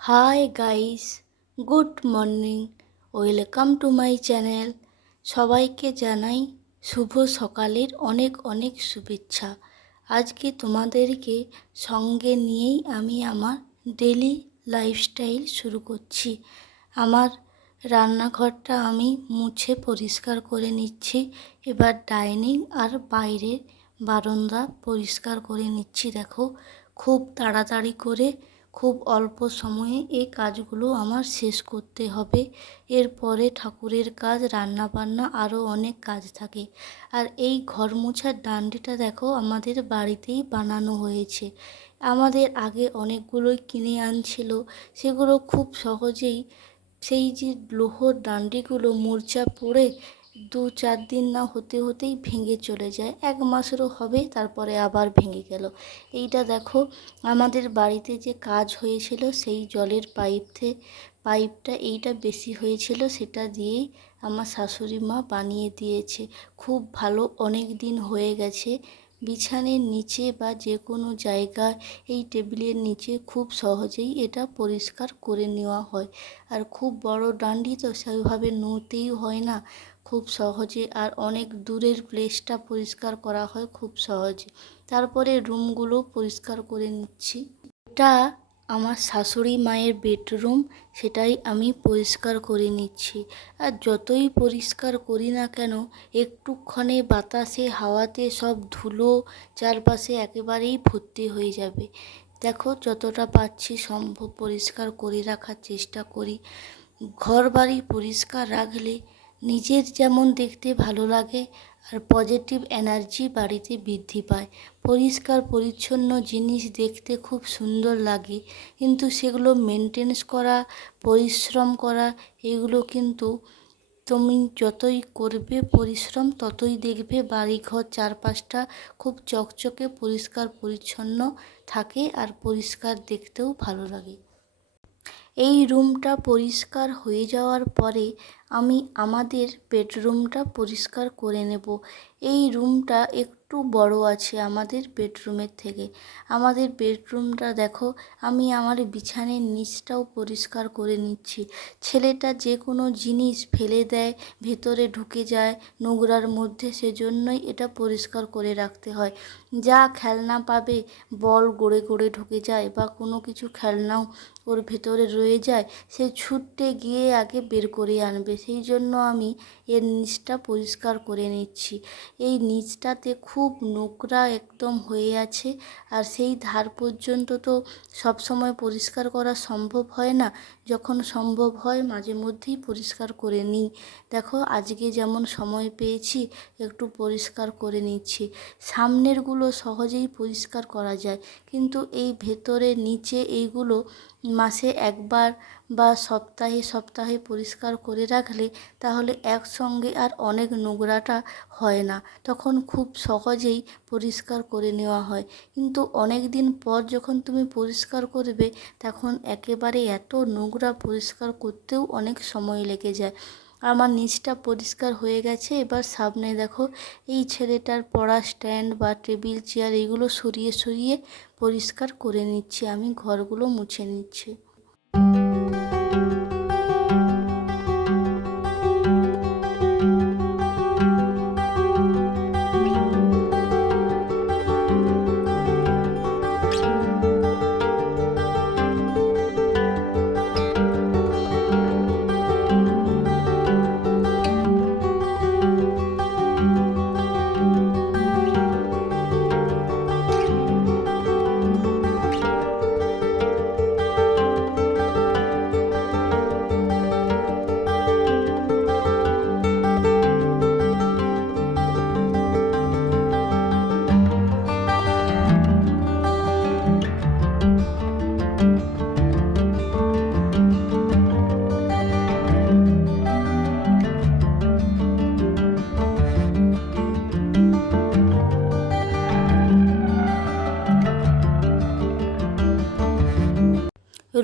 Hi guys, good morning, welcome to my channel. সবাইকে জানাই শুভ সকালের অনেক অনেক শুভেচ্ছা। আজকে তোমাদেরকে সঙ্গে নিয়েই আমি আমার ডেলি লাইফস্টাইল শুরু করছি। আমার রান্নাঘরটা আমি মুছে পরিষ্কার করে নিচ্ছি। এবার ডাইনিং আর বাইরের বারান্দা পরিষ্কার করে নিচ্ছি। দেখো, খুব তাড়াতাড়ি করে খুব অল্প সময়ে এই কাজগুলো আমার শেষ করতে হবে। এরপরে ঠাকুরের কাজ, রান্না বান্না আরও অনেক কাজ থাকে। আর এই ঘর মোছার ডান্ডিটা দেখো আমাদের বাড়িতেই বানানো হয়েছে। আমাদের আগে অনেকগুলোই কিনে আনছিল, সেগুলো খুব সহজেই সেই যে লোহর ডান্ডিগুলো মূর্ছা পড়ে 2-4 দিন না হতে হতেই ভেঙে চলে যায়। 1 মাসেরও হবে, তারপরে আবার ভেঙে গেল। এইটা দেখো, আমাদের বাড়িতে যে কাজ হয়েছিল সেই জলের পাইপটা এইটা বেশি হয়েছিল, সেটা দিয়েই আমার শাশুড়ি মা বানিয়ে দিয়েছে। খুব ভালো, অনেক দিন হয়ে গেছে। বিছানের নিচে বা যে কোনো জায়গায় এই টেবিলের নিচে খুব সহজেই এটা পরিষ্কার করে নেওয়া হয়। আর খুব বড় ডান্ডি তো সেইভাবে নোতেই হয় না খুব সহজে, আর অনেক দূরের প্লেসটা পরিষ্কার করা হয় খুব সহজে। তারপরে রুমগুলো পরিষ্কার করে নিচ্ছি। এটা আমার শাশুড়ি মায়ের বেডরুম, সেটাই আমি পরিষ্কার করে নিচ্ছি। আর যতই পরিষ্কার করি না কেন, একটুক্ষণে বাতাসে হাওয়াতে সব ধুলো চারপাশে একেবারেই ভর্তি হয়ে যাবে। দেখো, যতটা পারছি সম্ভব পরিষ্কার করে রাখার চেষ্টা করি। ঘর বাড়ি পরিষ্কার রাখলে নিজের যেমন দেখতে ভালো লাগে, আর পজিটিভ এনার্জি বাড়িতে বৃদ্ধি পায়। পরিষ্কার পরিচ্ছন্ন জিনিস দেখতে খুব সুন্দর লাগে, কিন্তু সেগুলো মেনটেন্স করা, পরিশ্রম করা, এগুলো কিন্তু তুমি যতই করবে পরিশ্রম, ততই দেখবে বাড়িঘর চারপাশটা খুব চকচকে পরিষ্কার পরিচ্ছন্ন থাকে, আর পরিষ্কার দেখতেও ভালো লাগে। এই রুমটা পরিষ্কার হয়ে যাওয়ার পরে আমি আমাদের বেডরুমটা পরিষ্কার করে নেব। এই রুমটা একটু বড় আছে আমাদের বেডরুমের থেকে। আমাদের বেডরুমটা দেখো, আমি আমার বিছানার নিচটাও পরিষ্কার করে নিচ্ছি। ছেলেটা যে কোনো জিনিস ফেলে দেয়, ভেতরে ঢুকে যায় নোংরার মধ্যে, সেজন্যই এটা পরিষ্কার করে রাখতে হয়। যা খেলনা পাবে, বল গড়ে গড়ে ঢুকে যায় বা কোনো কিছু খেলনাও ওর ভেতরে রয়ে যায়, সে ছুটতে গিয়ে আগে বের করে আনবে। সেই জন্য আমি এর নিচটা পরিষ্কার করে নিচ্ছি। এই নিচটাতে খুব নোংরা একদম হয়ে আছে, আর সেই ধার পর্যন্ত তো সব সময় পরিষ্কার করা সম্ভব হয় না। যখন সম্ভব হয় মাঝে মধ্যেই পরিষ্কার করে নিই। দেখো, আজকে যেমন সময় পেয়েছি একটু পরিষ্কার করে নিচ্ছি। সামনেরগুলো সহজেই পরিষ্কার করা যায়, কিন্তু এই ভেতরে নিচে এইগুলো মাসে একবার বা সপ্তাহে সপ্তাহে পরিষ্কার করে রাখলে তাহলে একসঙ্গে আর অনেক নোংরাটা হয় না, তখন খুব সহজেই পরিষ্কার করে নেওয়া হয়। কিন্তু অনেক দিন পর যখন তুমি পরিষ্কার করবে, তখন একেবারে এত নোংরা পরিষ্কার করতেও অনেক সময় লেগে যায়। আমার নিচটা পরিষ্কার হয়ে গেছে। এবার সামনে দেখো, এই ছেলেটার পড়া স্ট্যান্ড বা টেবিল চেয়ার এগুলো সরিয়ে সরিয়ে পরিষ্কার করে নিচ্ছি, আমি ঘরগুলো মুছে নিচ্ছি।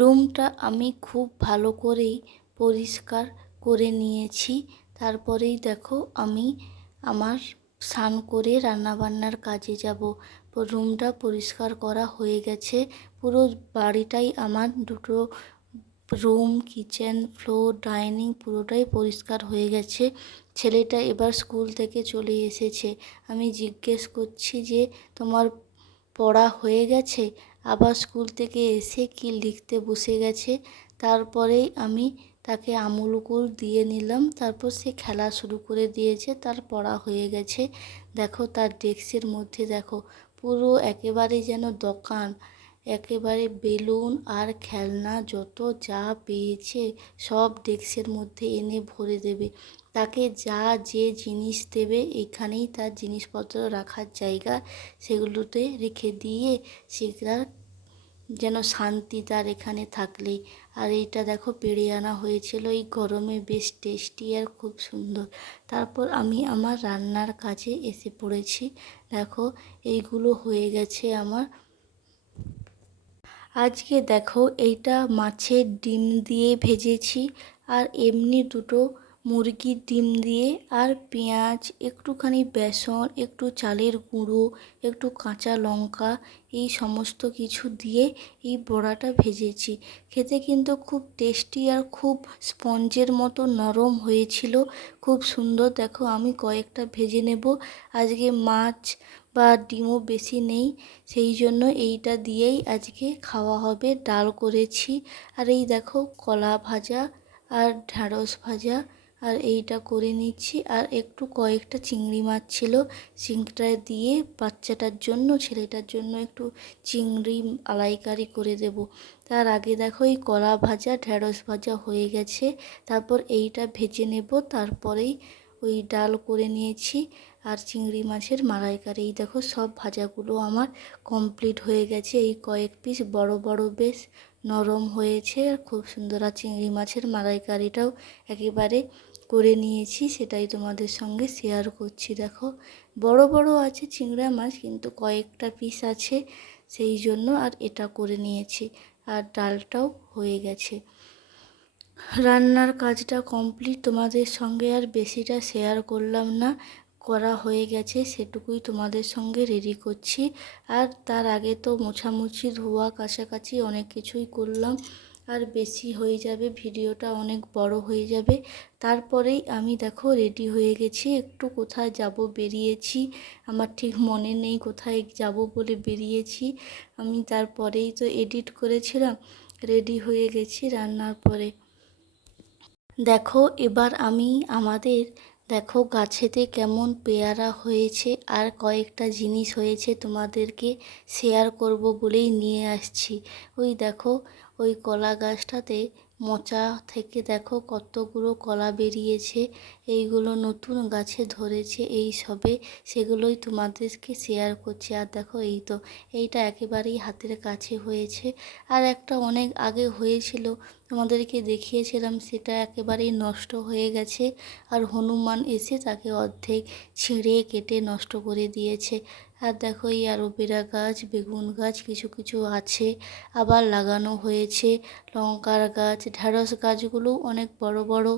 রুমটা আমি খুব ভালো করেই পরিষ্কার করে নিয়েছি। তারপরেই দেখো, আমি আমার স্নান করে রান্নাবান্নার কাজে যাব। রুমটা পরিষ্কার করা হয়ে গেছে। পুরো বাড়িটাই আমার, দুটো রুম, কিচেন, ফ্লোর, ডাইনিং পুরোটাই পরিষ্কার হয়ে গেছে। ছেলেটা এবার স্কুল থেকে চলে এসেছে। আমি জিজ্ঞেস করছি যে তোমার পড়া হয়ে গেছে? আবার স্কুল থেকে এসে কি লিখতে বসে গেছে। তারপরেই আমি তাকে আমুল কুল দিয়ে নিলাম। তারপর সে খেলা শুরু করে দিয়েছে, তার পড়া হয়ে গেছে। দেখো তার ডেস্কের মধ্যে দেখো পুরো একেবারে যেন দোকান, একেবারে বেলুন আর খেলনা যত যা পেয়েছে সব ডেস্কের মধ্যে এনে ভরে দেবে। তাকে যা যে জিনিস দেবে এখানেই তার জিনিসপত্র রাখার জায়গা, সেগুলোতে রেখে দিয়ে সেটা যেন শান্তি তার এখানে থাকলেই। আর এইটা দেখো পেড়ে আনা হয়েছিল এই গরমে, বেশ টেস্টি আর খুব সুন্দর। তারপর আমি আমার রান্নার কাজে এসে পড়েছি। দেখো এইগুলো হয়ে গেছে আমার। আজকে দেখো এইটা মাছের ডিম দিয়ে ভেজেছি, আর এমনি দুটো মুরগির ডিম দিয়ে, আর পেঁয়াজ, একটুখানি বেসন, একটু চালের গুঁড়ো, একটু কাঁচা লঙ্কা, এই সমস্ত কিছু দিয়ে এই বড়াটা ভেজেছি। খেতে কিন্তু খুব টেস্টি আর খুব স্পঞ্জের মতো নরম হয়েছিল, খুব সুন্দর। দেখো আমি কয়েকটা ভেজে নেব। আজকে মাছ বা ডিমও বেশি নেই, সেই জন্য এইটা দিয়েই আজকে খাওয়া হবে। ডাল করেছি, আর এই দেখো কলা ভাজা আর ঢ্যাঁড়স ভাজা, আর এইটা করে নিচ্ছি। আর একটু কয়েকটা চিংড়ি মাছ ছিল, চিংড়িটা দিয়ে বাচ্চাটার জন্য, ছেলেটার জন্য একটু চিংড়ি আলাইকারি করে দেব। তার আগে দেখো এই কলা ভাজা ঢ্যাঁড়স ভাজা হয়ে গেছে। তারপর এইটা ভেজে নেব, তারপরেই ওই ডাল করে নিয়েছি আর চিংড়ি মাছের মালাইকারি। এই দেখো সব ভাজাগুলো আমার কমপ্লিট হয়ে গেছে। এই কয়েক পিস বড় বড় বেশ নরম হয়েছে আর খুব সুন্দর। আর চিংড়ি মাছের মালাইকারিটাও একেবারে করে নিয়েছি, সেটাই তোমাদের সঙ্গে শেয়ার করছি। দেখো বড় বড় আছে চিংড়া মাছ, কিন্তু কয়েকটা পিস আছে সেই জন্য আর এটা করে নিয়েছি। আর ডালটাও হয়ে গেছে। রান্নার কাজটা কমপ্লিট, তোমাদের সঙ্গে আর বেশিটা শেয়ার করলাম না। করা হয়ে গেছে সেটুকুই তোমাদের সঙ্গে রেডি করছি। আর তার আগে তো মোছামুছি, ধোয়া, কাছাকাছি অনেক কিছুই করলাম, আর বেশি হয়ে যাবে, ভিডিওটা অনেক বড় হয়ে যাবে। তারপরেই আমি দেখো রেডি হয়ে গেছি, একটু কোথায় যাব বেরিয়েছি, আমার ঠিক মনে নেই কোথায় যাব বলে বেরিয়েছি আমি। তারপরেই তো এডিট করেছিলাম, রেডি হয়ে গেছি রান্নার পরে। দেখো এবার আমি আমাদের, দেখো গাছেতে কেমন পেয়ারা হয়েছে আর কয়েকটা জিনিস হয়েছে তোমাদেরকে শেয়ার করব বলেই নিয়ে আসছি। ওই দেখো ওই কলা গাছটাতে মোচা থেকে দেখো কতগুলো কলা বেরিয়েছে, এইগুলো নতুন গাছে ধরেছে এই সবে, সেগুলোই তোমাদেরকে শেয়ার করছি। আর দেখো এই তো এইটা একেবারেই হাতের কাছে হয়েছে, আর একটা অনেক আগে হয়েছিল তোমাদেরকে দেখিয়েছিলাম, সেটা একেবারেই নষ্ট হয়ে গেছে। আর হনুমান এসে তাকে অর্ধেক ছিঁড়ে কেটে নষ্ট করে দিয়েছে। আর দেখো এই অ্যালোভেরা গাছ, বেগুন গাছ কিছু কিছু আছে, আবার লাগানো হয়েছে লঙ্কার গাছ, ঢ্যাঁড়স গাছগুলো অনেক বড় বড়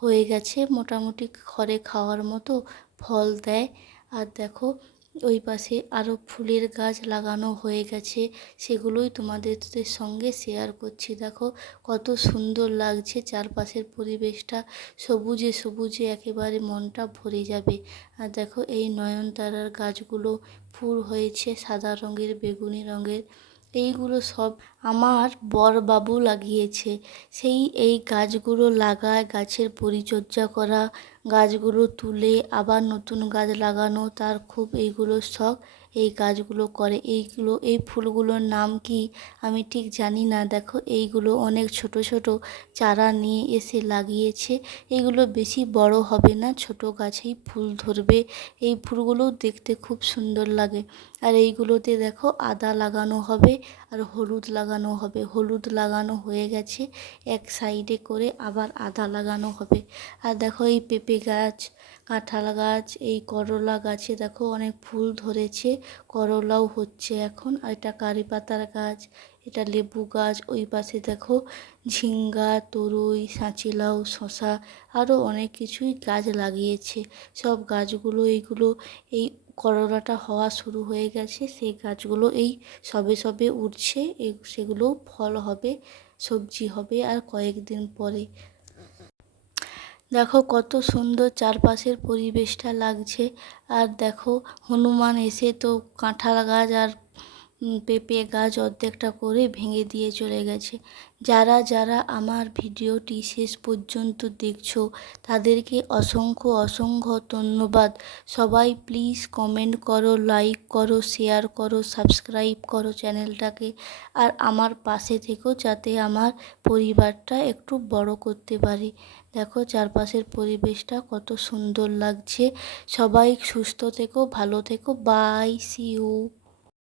হয়ে গেছে, মোটামুটি ঘরে খাওয়ার মতো ফল দেয়। আর দেখো ওই পাশে আরও ফুলের গাছ লাগানো হয়ে গেছে, সেগুলোই তোমাদের সঙ্গে শেয়ার করছি। দেখো কত সুন্দর লাগছে চারপাশের পরিবেশটা, সবুজে সবুজে একেবারে মনটা ভরে যাবে। আর দেখো এই নয়নতারার গাছগুলো ফুল হয়েছে সাদা রঙের, বেগুনি রঙের, এইগুলো সব আমার বরবাবু লাগিয়েছে। সেই এই গাছগুলো লাগায়, গাছের পরিচর্যা করা, গাছগুলো তুলে আবার নতুন গাছ লাগানো, তার খুব এইগুলো শখ। এই গাছগুলো করে, এইগুলো এই ফুলগুলোর নাম কি আমি ঠিক জানি না। দেখো এইগুলো অনেক ছোট ছোট চারা নিয়ে এসে লাগিয়েছে, এইগুলো বেশি বড় হবে না, ছোট গাছেই ফুল ধরবে। এই ফুলগুলোও দেখতে খুব সুন্দর লাগে। আর এইগুলোতে দেখো আদা লাগানো হবে আর হলুদ লাগানো হবে, হলুদ লাগানো হয়ে গেছে, এক সাইডে করে আবার আদা লাগানো হবে। আর দেখো এই পেঁপে গাছ, কাঁঠাল গাছ, এই করলা গাছে দেখো অনেক ফুল ধরেছে, করলাও হচ্ছে এখন। আর এটা কারি পাতার গাছ, এটা লেবু গাছ। ওই পাশে দেখো ঝিঙ্গা, তরুই, সাঁচিলাও, শশা, আরও অনেক কিছুই গাছ লাগিয়েছে। সব গাছগুলো এইগুলো এই করলাটা হওয়া শুরু হয়ে গেছে, সেই গাছগুলো এই সবে সবে উঠছে, সেগুলো ফল হবে, সবজি হবে আর কয়েকদিন পরে। দেখো কত সুন্দর চারপাশের পরিবেশটা লাগছে। আর দেখো হনুমান এসে তো কাঁঠাল গাছ আর পেঁপে গাছ অর্ধেকটা করে ভেঙে দিয়ে চলে গেছে। যারা যারা আমার ভিডিওটি শেষ পর্যন্ত দেখছো তাদেরকে অসংখ্য অসংখ্য ধন্যবাদ। সবাই প্লিজ কমেন্ট করো, লাইক করো, শেয়ার করো, সাবস্ক্রাইব করো চ্যানেলটাকে। আর আমার পাশে থেকো যাতে আমার পরিবারটা একটু বড় করতে পারি। দেখো চারপাশের পরিবেশটা কত সুন্দর লাগছে। সবাই সুস্থ থেকো, ভালো থেকো, বাই, সি ইউ।